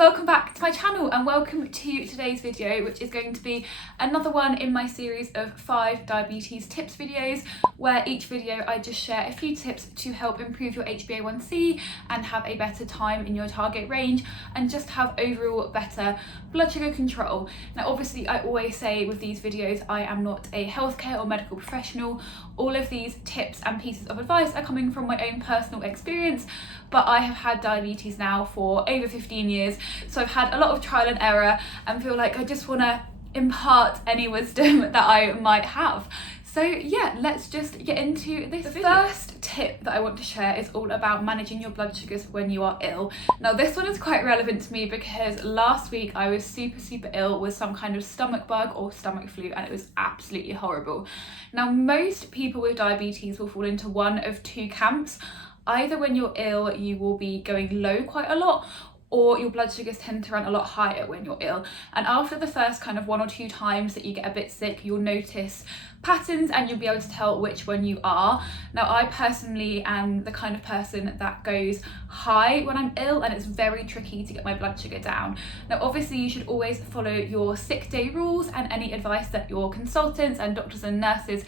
welcome back to my channel and welcome to today's video, which is going to be another one in my series of 5 diabetes tips videos, where each video I just share a few tips to help improve your Hba1c and have a better time in your target range and just have overall better blood sugar control. Now obviously I always say with these videos I am not a healthcare or medical professional. All of these tips and pieces of advice are coming from my own personal experience, but I have had diabetes now for over 15 years, so I've had a lot of trial and error and feel like I just want to impart any wisdom that I might have. So yeah, let's just get into this video. The first tip that I want to share is all about managing your blood sugars when you are ill. Now this one is quite relevant to me because last week I was super ill with some kind of stomach bug or stomach flu, and it was absolutely horrible. Now most people with diabetes will fall into one of two camps. Either when you're ill you will be going low quite a lot, or your blood sugars tend to run a lot higher when you're ill. And after the first kind of 1 or 2 times that you get a bit sick, you'll notice patterns and you'll be able to tell which one you are. Now I personally am the kind of person that goes high when I'm ill, and it's very tricky to get my blood sugar down. Now obviously you should always follow your sick day rules and any advice that your consultants and doctors and nurses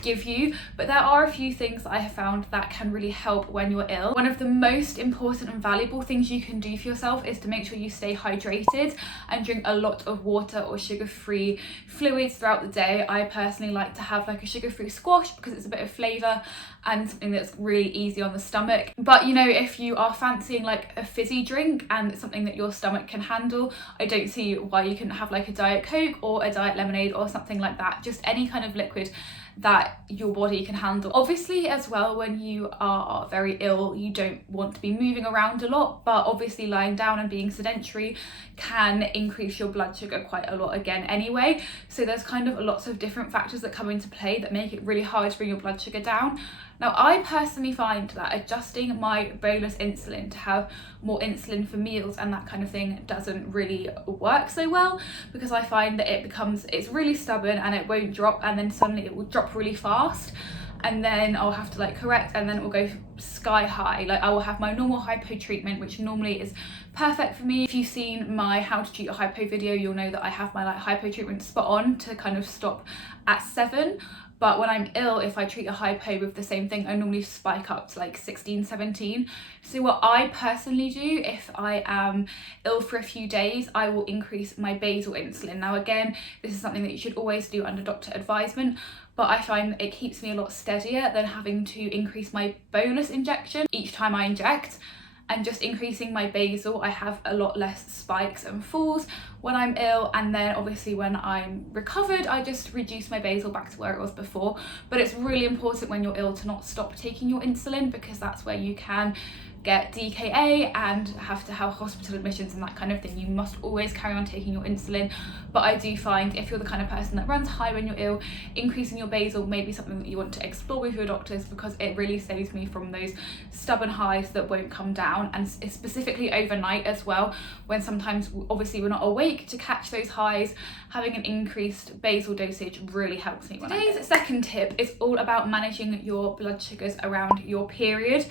give you, but there are a few things that I have found that can really help when you're ill. One of the most important and valuable things you can do for yourself is to make sure you stay hydrated and drink a lot of water or sugar-free fluids throughout the day. I personally like to have like a sugar-free squash because it's a bit of flavour and something that's really easy on the stomach. But you know, if you are fancying like a fizzy drink and it's something that your stomach can handle, I don't see why you couldn't have like a Diet Coke or a Diet Lemonade or something like that. Just any kind of liquid that your body can handle. Obviously as well, when you are very ill you don't want to be moving around a lot, but obviously lying down and being sedentary can increase your blood sugar quite a lot again anyway. So there's kind of lots of different factors that come into play that make it really hard to bring your blood sugar down. Now I personally find that adjusting my bolus insulin to have more insulin for meals and that kind of thing doesn't really work so well, because I find that it's really stubborn and it won't drop, and then suddenly it will drop really fast, and then I'll have to like correct, and then it will go sky high. Like I will have my normal hypo treatment, which normally is perfect for me. If you've seen my how to treat a hypo video, you'll know that I have my like hypo treatment spot on to kind of stop at 7. But when I'm ill, if I treat a hypo with the same thing, I normally spike up to like 16, 17. So what I personally do, if I am ill for a few days, I will increase my basal insulin. Now again, this is something that you should always do under doctor advisement, but I find it keeps me a lot steadier than having to increase my bolus injection each time I inject. And just increasing my basal, I have a lot less spikes and falls when I'm ill, and then obviously when I'm recovered I just reduce my basal back to where it was before. But it's really important when you're ill to not stop taking your insulin, because that's where you can get DKA and have to have hospital admissions and that kind of thing. You must always carry on taking your insulin. But I do find if you're the kind of person that runs high when you're ill, increasing your basal may be something that you want to explore with your doctors, because it really saves me from those stubborn highs that won't come down, and specifically overnight as well, when sometimes obviously we're not awake to catch those highs. Having an increased basal dosage really helps me. Today's second tip is all about managing your blood sugars around your period.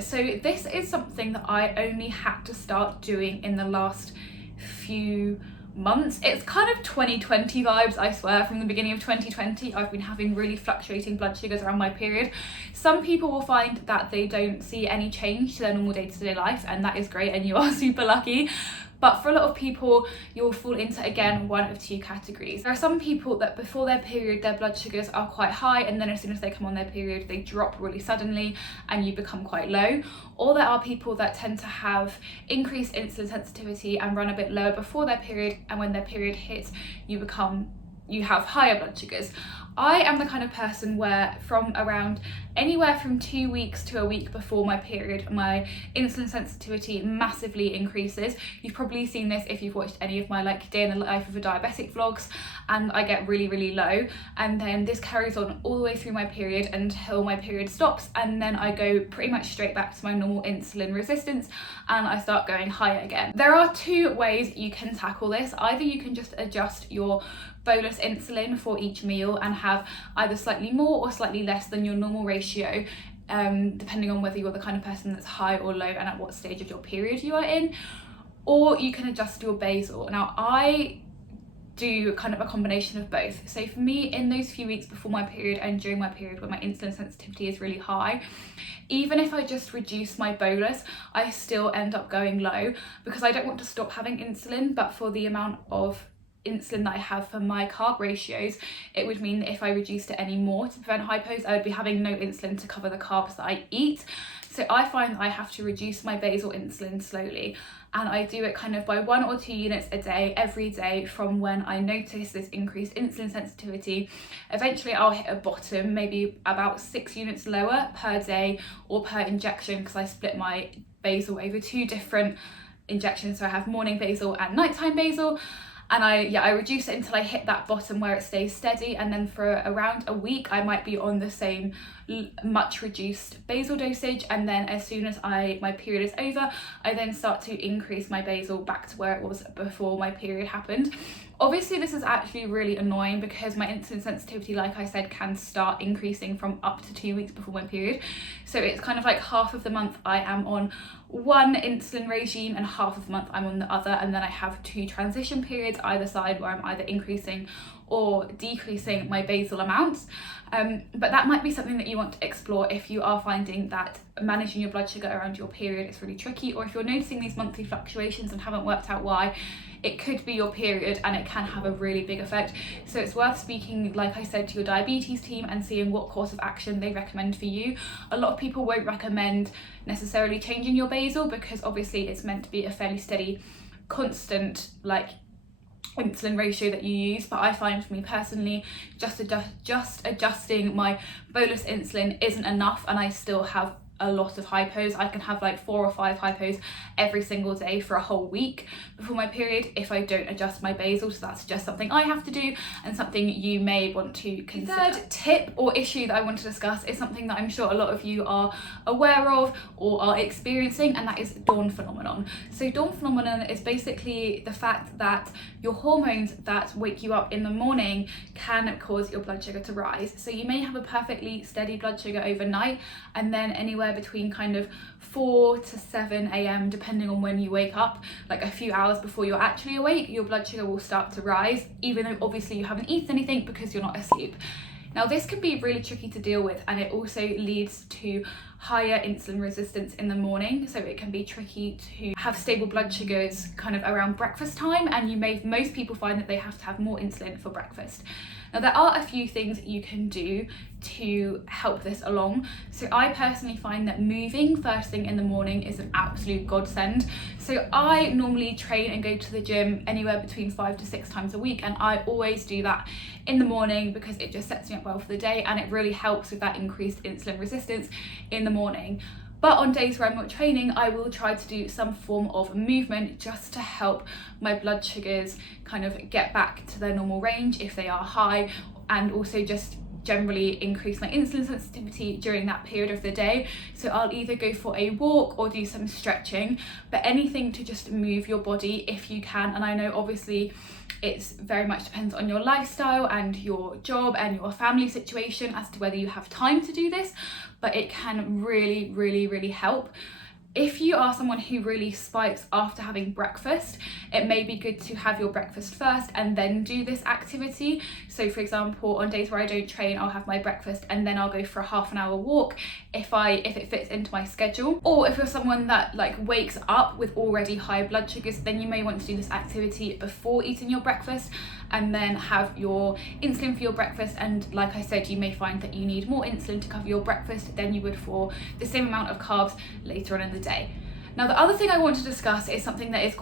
So this is something that I only had to start doing in the last few months. It's kind of 2020 vibes, I swear. From the beginning of 2020 I've been having really fluctuating blood sugars around my period. Some people will find that they don't see any change to their normal day-to-day life, and that is great and you are super lucky. But for a lot of people, you'll fall into, again, one of two categories. There are some people that before their period, their blood sugars are quite high, and then as soon as they come on their period, they drop really suddenly and you become quite low. Or there are people that tend to have increased insulin sensitivity and run a bit lower before their period, and when their period hits, you have higher blood sugars. I am the kind of person where from around anywhere from 2 weeks to a week before my period, my insulin sensitivity massively increases. You've probably seen this if you've watched any of my like day in the life of a diabetic vlogs, and I get really low, and then this carries on all the way through my period until my period stops, and then I go pretty much straight back to my normal insulin resistance and I start going higher again. There are 2 ways you can tackle this. Either you can just adjust your bolus insulin for each meal and have either slightly more or slightly less than your normal ratio, depending on whether you're the kind of person that's high or low and at what stage of your period you are in. or you can adjust your basal. Now I do kind of a combination of both. So for me, in those few weeks before my period and during my period when my insulin sensitivity is really high, even if I just reduce my bolus, I still end up going low, because I don't want to stop having insulin, but for the amount of insulin that I have for my carb ratios, it would mean that if I reduced it any more to prevent hypos, I would be having no insulin to cover the carbs that I eat. So I find that I have to reduce my basal insulin slowly, and I do it kind of by 1 or 2 units a day, every day, from when I notice this increased insulin sensitivity. Eventually I'll hit a bottom, maybe about 6 units lower per day or per injection, because I split my basal over 2 different injections. So I have morning basal and nighttime basal. And I reduce it until I hit that bottom where it stays steady, and then for around a week I might be on the same much reduced basal dosage, and then as soon as my period is over, I then start to increase my basal back to where it was before my period happened. Obviously this is actually really annoying, because my insulin sensitivity, like I said, can start increasing from up to 2 weeks before my period. So it's kind of like half of the month I am on one insulin regime and half of the month I'm on the other, and then I have 2 transition periods either side where I'm either increasing or decreasing my basal amounts. But that might be something that you want to explore if you are finding that managing your blood sugar around your period is really tricky, or if you're noticing these monthly fluctuations and haven't worked out why. It could be your period, and it can have a really big effect. So it's worth speaking, like I said, to your diabetes team and seeing what course of action they recommend for you. A lot of people won't recommend necessarily changing your basal, because obviously it's meant to be a fairly steady, constant, like, insulin ratio that you use. But I find, for me personally, just adjusting my bolus insulin isn't enough, and I still have a lot of hypos. I can have like 4 or 5 hypos every single day for a whole week before my period if I don't adjust my basal. So that's just something I have to do, and something you may want to consider. The third tip or issue that I want to discuss is something that I'm sure a lot of you are aware of or are experiencing, and that is dawn phenomenon. So dawn phenomenon is basically the fact that your hormones that wake you up in the morning can cause your blood sugar to rise. So you may have a perfectly steady blood sugar overnight, and then anywhere between kind of 4 to 7 a.m, depending on when you wake up, like a few hours before you're actually awake, your blood sugar will start to rise, even though obviously you haven't eaten anything because you're not asleep. Now this can be really tricky to deal with, and it also leads to higher insulin resistance in the morning. So it can be tricky to have stable blood sugars kind of around breakfast time, and most people find that they have to have more insulin for breakfast. Now there are a few things you can do to help this along. So I personally find that moving first thing in the morning is an absolute godsend. So I normally train and go to the gym anywhere between 5 to 6 times a week, and I always do that in the morning because it just sets me up well for the day, and it really helps with that increased insulin resistance in the morning. But on days where I'm not training, I will try to do some form of movement just to help my blood sugars kind of get back to their normal range if they are high, and also just generally increase my insulin sensitivity during that period of the day. So I'll either go for a walk or do some stretching, but anything to just move your body if you can. And I know obviously it's very much depends on your lifestyle and your job and your family situation as to whether you have time to do this, but it can really help. If you are someone who really spikes after having breakfast, it may be good to have your breakfast first and then do this activity. So for example, on days where I don't train, I'll have my breakfast and then I'll go for a half an hour walk if it fits into my schedule. Or if you're someone that like wakes up with already high blood sugars, then you may want to do this activity before eating your breakfast and then have your insulin for your breakfast. And like I said, you may find that you need more insulin to cover your breakfast than you would for the same amount of carbs later on in the day. Now the other thing I want to discuss is something that is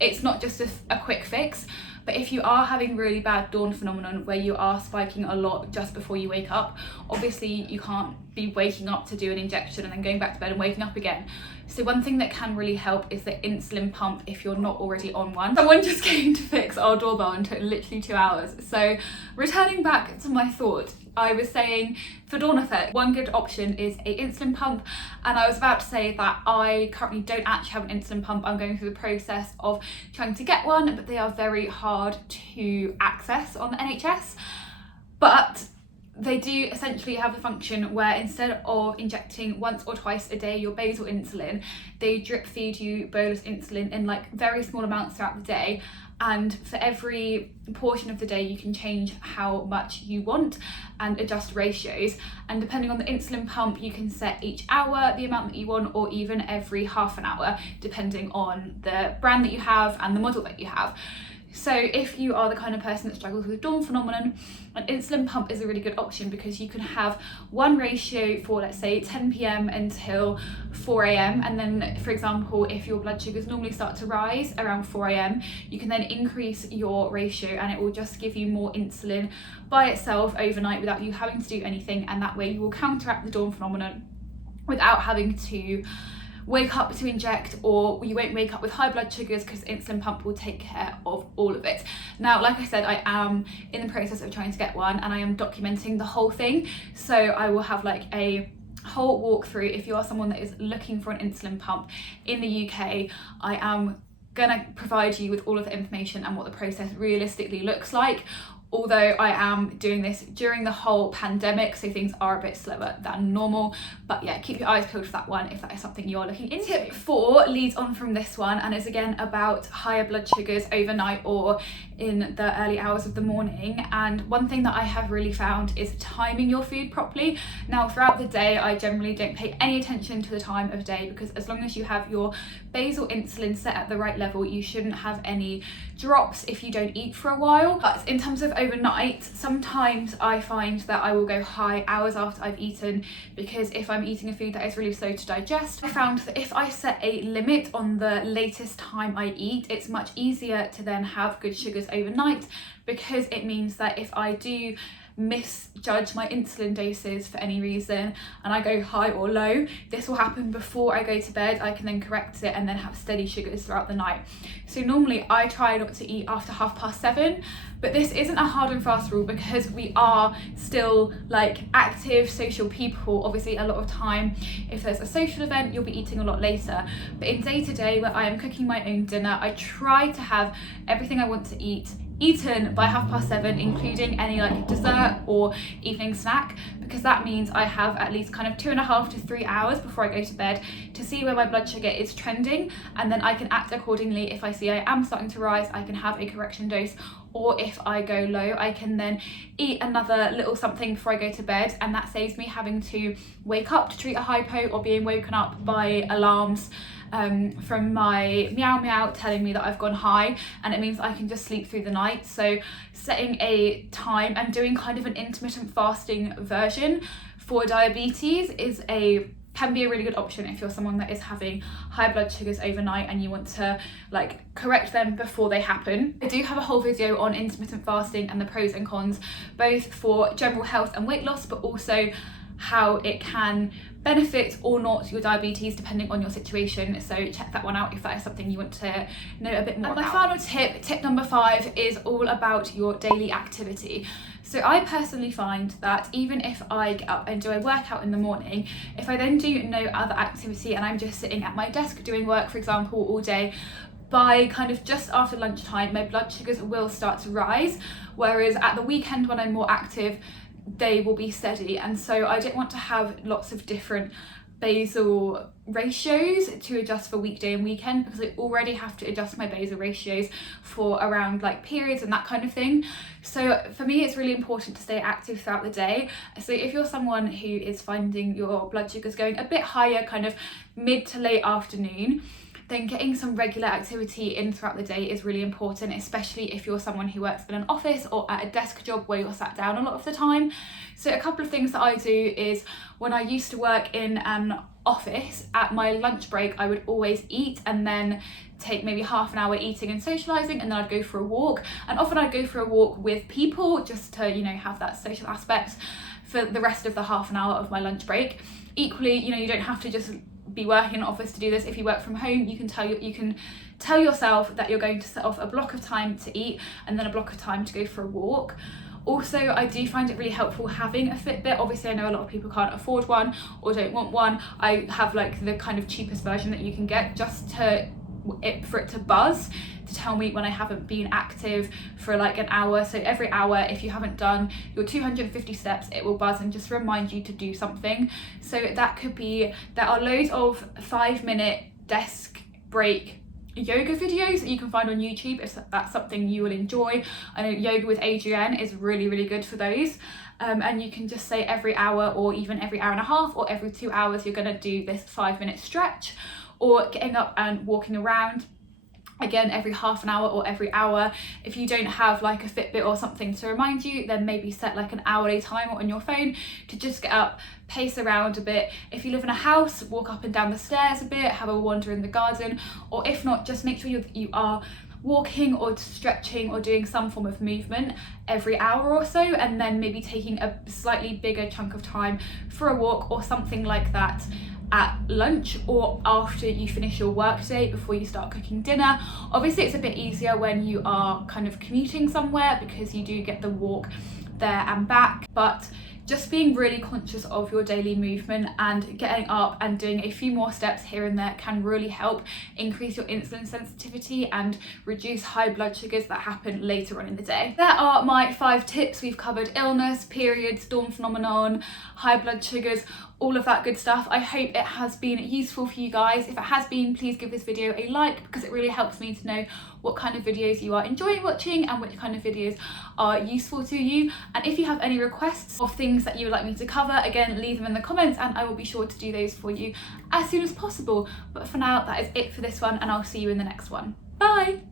it's not just a quick fix, but if you are having really bad dawn phenomenon where you are spiking a lot just before you wake up, obviously you can't be waking up to do an injection and then going back to bed and waking up again. So one thing that can really help is the insulin pump if you're not already on one. Someone just came to fix our doorbell and took literally 2 hours. So returning back to my thought, I was saying for dawn effect, one good option is a insulin pump, and I was about to say that I currently don't actually have an insulin pump. I'm going through the process of trying to get one, but they are very hard to access on the NHS. But they do essentially have the function where instead of injecting once or twice a day your basal insulin, they drip feed you bolus insulin in like very small amounts throughout the day, and for every portion of the day you can change how much you want and adjust ratios, and depending on the insulin pump you can set each hour the amount that you want, or even every half an hour depending on the brand that you have and the model that you have. So if you are the kind of person that struggles with dawn phenomenon, an insulin pump is a really good option because you can have one ratio for, let's say, 10 p.m. until 4 a.m. and then, for example, if your blood sugars normally start to rise around 4 a.m, you can then increase your ratio and it will just give you more insulin by itself overnight without you having to do anything, and that way you will counteract the dawn phenomenon without having to wake up to inject, or you won't wake up with high blood sugars because insulin pump will take care of all of it. Now, like I said, I am in the process of trying to get one and I am documenting the whole thing, so I will have like a whole walkthrough. If you are someone that is looking for an insulin pump in the UK, I am gonna provide you with all of the information and what the process realistically looks like, although I am doing this during the whole pandemic, so things are a bit slower than normal. But yeah, keep your eyes peeled for that one if that is something you're looking into. Tip 4 leads on from this one and is again about higher blood sugars overnight or in the early hours of the morning. And one thing that I have really found is timing your food properly. Now, throughout the day, I generally don't pay any attention to the time of day, because as long as you have your basal insulin set at the right level, you shouldn't have any drops if you don't eat for a while. But in terms of overnight, sometimes I find that I will go high hours after I've eaten, because if I'm eating a food that is really slow to digest, I found that if I set a limit on the latest time I eat, it's much easier to then have good sugars overnight, because it means that if I do misjudge my insulin doses for any reason and I go high or low, this will happen before I go to bed. I can then correct it and then have steady sugars throughout the night. So normally I try not to eat after 7:30, but this isn't a hard and fast rule because we are still like active social people. Obviously a lot of time if there's a social event you'll be eating a lot later, but in day to day where I am cooking my own dinner, I try to have everything I want to eat eaten by 7:30, including any like dessert or evening snack, because that means I have at least kind of 2.5 to 3 hours before I go to bed to see where my blood sugar is trending, and then I can act accordingly. If I see I am starting to rise, I can have a correction dose, or if I go low, I can then eat another little something before I go to bed, and that saves me having to wake up to treat a hypo or being woken up by alarms from my meow meow telling me that I've gone high, and it means I can just sleep through the night. So setting a time and doing kind of an intermittent fasting version for diabetes can be a really good option if you're someone that is having high blood sugars overnight and you want to like correct them before they happen. I do have a whole video on intermittent fasting and the pros and cons, both for general health and weight loss, but also how it can benefit or not your diabetes depending on your situation, so check that one out if that is something you want to know a bit more about. My final tip number 5, is all about your daily activity. So I personally find that even if I get up and do a workout in the morning, if I then do no other activity and I'm just sitting at my desk doing work, for example, all day, by kind of just after lunchtime my blood sugars will start to rise, whereas at the weekend when I'm more active they will be steady. And so I don't want to have lots of different basal ratios to adjust for weekday and weekend, because I already have to adjust my basal ratios for around like periods and that kind of thing. So for me it's really important to stay active throughout the day. So if you're someone who is finding your blood sugars going a bit higher kind of mid to late afternoon, then getting some regular activity in throughout the day is really important, especially if you're someone who works in an office or at a desk job where you're sat down a lot of the time. So a couple of things that I do is, when I used to work in an office, at my lunch break I would always eat and then take maybe half an hour eating and socializing, and then I'd go for a walk, and often I'd go for a walk with people just to, you know, have that social aspect for the rest of the half an hour of my lunch break. Equally, you know, you don't have to just be working in an office to do this. If you work from home, you can tell yourself that you're going to set off a block of time to eat and then a block of time to go for a walk. Also, I do find it really helpful having a Fitbit. Obviously I know a lot of people can't afford one or don't want one. I have like the kind of cheapest version that you can get, just to for it to buzz to tell me when I haven't been active for like an hour. So every hour, if you haven't done your 250 steps, it will buzz and just remind you to do something. So that could be, there are loads of 5-minute desk break yoga videos that you can find on YouTube if that's something you will enjoy. I know Yoga with Adrienne is really good for those. And you can just say every hour, or even every hour and a half, or every 2 hours you're going to do this 5-minute stretch, or getting up and walking around. Again, every half an hour or every hour. If you don't have like a Fitbit or something to remind you, then maybe set like an hourly timer on your phone to just get up, pace around a bit. If you live in a house, walk up and down the stairs a bit, have a wander in the garden, or if not, just make sure you are walking or stretching or doing some form of movement every hour or so, and then maybe taking a slightly bigger chunk of time for a walk or something like that at lunch or after you finish your work day before you start cooking dinner. Obviously it's a bit easier when you are kind of commuting somewhere because you do get the walk there and back, but just being really conscious of your daily movement and getting up and doing a few more steps here and there can really help increase your insulin sensitivity and reduce high blood sugars that happen later on in the day. There are my 5 tips. We've covered illness, periods, dawn phenomenon, high blood sugars, all of that good stuff. I hope it has been useful for you guys. If it has been, please give this video a like, because it really helps me to know what kind of videos you are enjoying watching and which kind of videos are useful to you. And if you have any requests of things that you would like me to cover, again, leave them in the comments and I will be sure to do those for you as soon as possible. But for now, that is it for this one, and I'll see you in the next one. Bye!